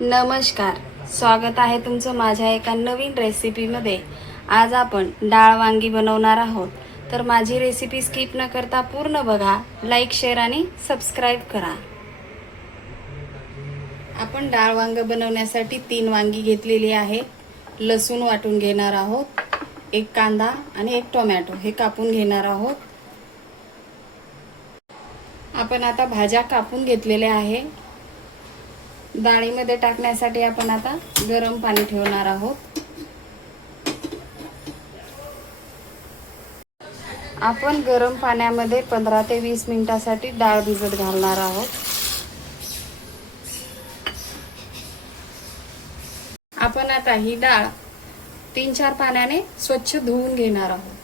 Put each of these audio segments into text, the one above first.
नमस्कार, स्वागत आहे तुमचं माझ्या एका नवीन रेसिपीमध्ये। आज आपण डाळ वांगी बनवणार आहोत, तर माझी रेसिपी स्किप न करता पूर्ण बघा, लाईक शेअर आणि सबस्क्राईब करा। आपण डाळ वांग बनवण्यासाठी 3 वांगी घेतलेली आहे, लसूण वाटून घेणार आहोत, एक कांदा आणि एक टोमॅटो हे कापून घेणार आहोत। आपण आता भाज्या कापून घेतलेल्या आहे। डाळीमध्ये टाकण्यासाठी आपण आता गरम पाणी ठेवणार आहोत। आपण गरम पाण्यामध्ये 15 ते 20 मिनिटांसाठी डाळ भिजत घालणार आहोत। आपण आता ही डाळ 3-4 पाण्याने स्वच्छ धुवून घेणार आहोत।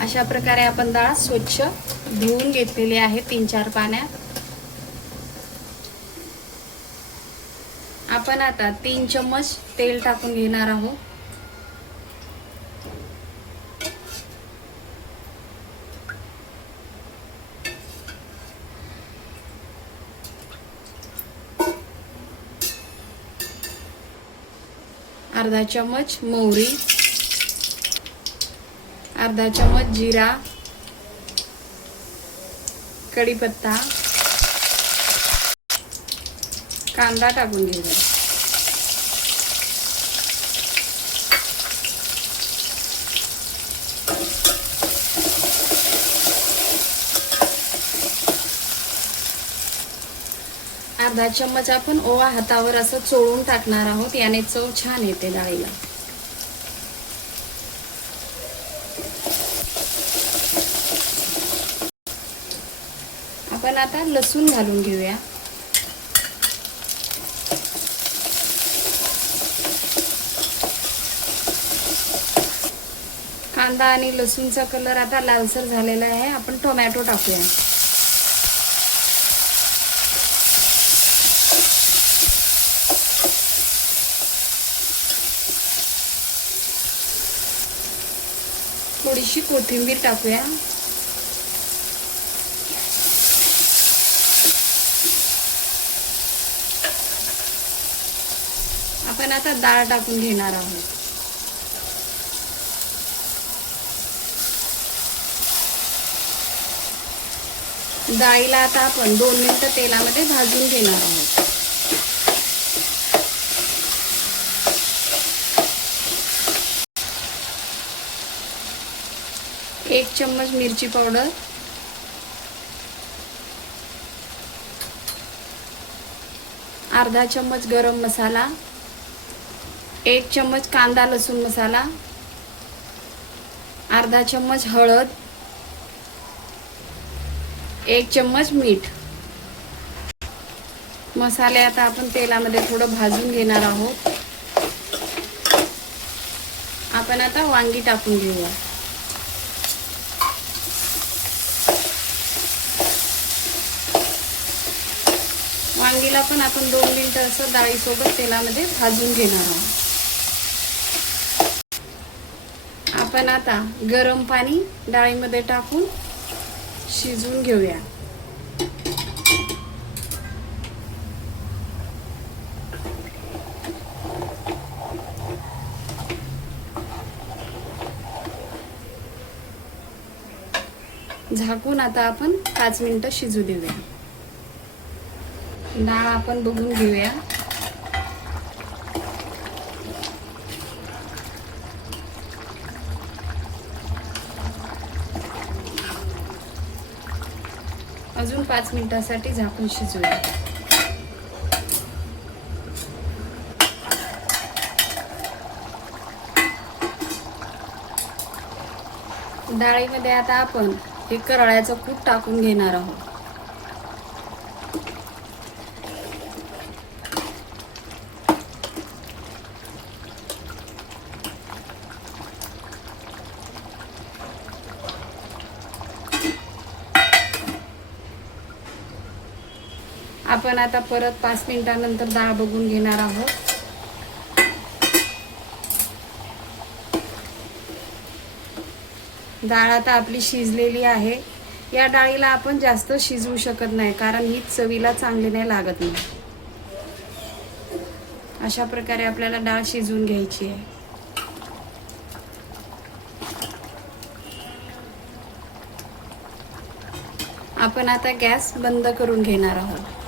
अशा प्रकारे आपण डाळ स्वच्छ धुवून घेतलेली आहे 3-4 पाण्यात। आपण आता 3 चम्मच तेल टाकून घेणार आहोत। अर्धा चम्मच मोहरी, अर्धा चम्मच जीरा, कढीपत्ता, कांदा टाकून घेऊया। अर्धा चम्मच आपण ओवा हातावर असं चोळून टाकणार आहोत, याने चव छान येते डाळीला। आपण आता लसूण घालून घेऊया। कांदा आणि लसूणचा कलर आता लालसर झालेला आहे। आपण टोमॅटो टाकूया। थोडीशी कोथिंबीर टाकूया। आपण आता डाळ टाकून घेणार आहोत। डाळीला आता आपण 2 मिनिटं तेलामध्ये भाजून घेणार आहोत। एक चम्मच मिरची पावडर, अर्धा चम्मच गरम मसाला, 1 चम्मच कांदा लसूण मसाला, अर्धा चम्मच हळद, 1 चम्मच मीठ। मसाले आता आपण तेलामध्ये थोडं भाजून घेणार आहोत। आपण आता वांगी टाकून घेऊया। वांगीला पण आपण 2 मिनिटं असं डाळीसोबत तेलामध्ये भाजून घेणार आहोत। आपण आता गरम पाणी डाळीमध्ये टाकून शिजवून घेऊया। झाकून आता आपण 5 मिनिटं शिजू देऊया। डाळ आपण बघून घेऊया। अजून 5 मिनिटांसाठी झाकून शिजवूया। डाळीमध्ये आता आपण हे करळ्याचं कूट टाकून घेणार आहोत। आपण आता परत 5 मिनिटांनंतर डाळ बघून घेणार आहोत। डाळ आता आपली शिजलेली आहे. या डाळीला आपण जास्त शिजवू शकत नाही, कारण ही चवीला चांगली नाही लागत नाही. अशा प्रकारे आपल्याला डाळ शिजवून घ्यायची आहे. आपण आता गॅस बंद करून घेणार आहोत.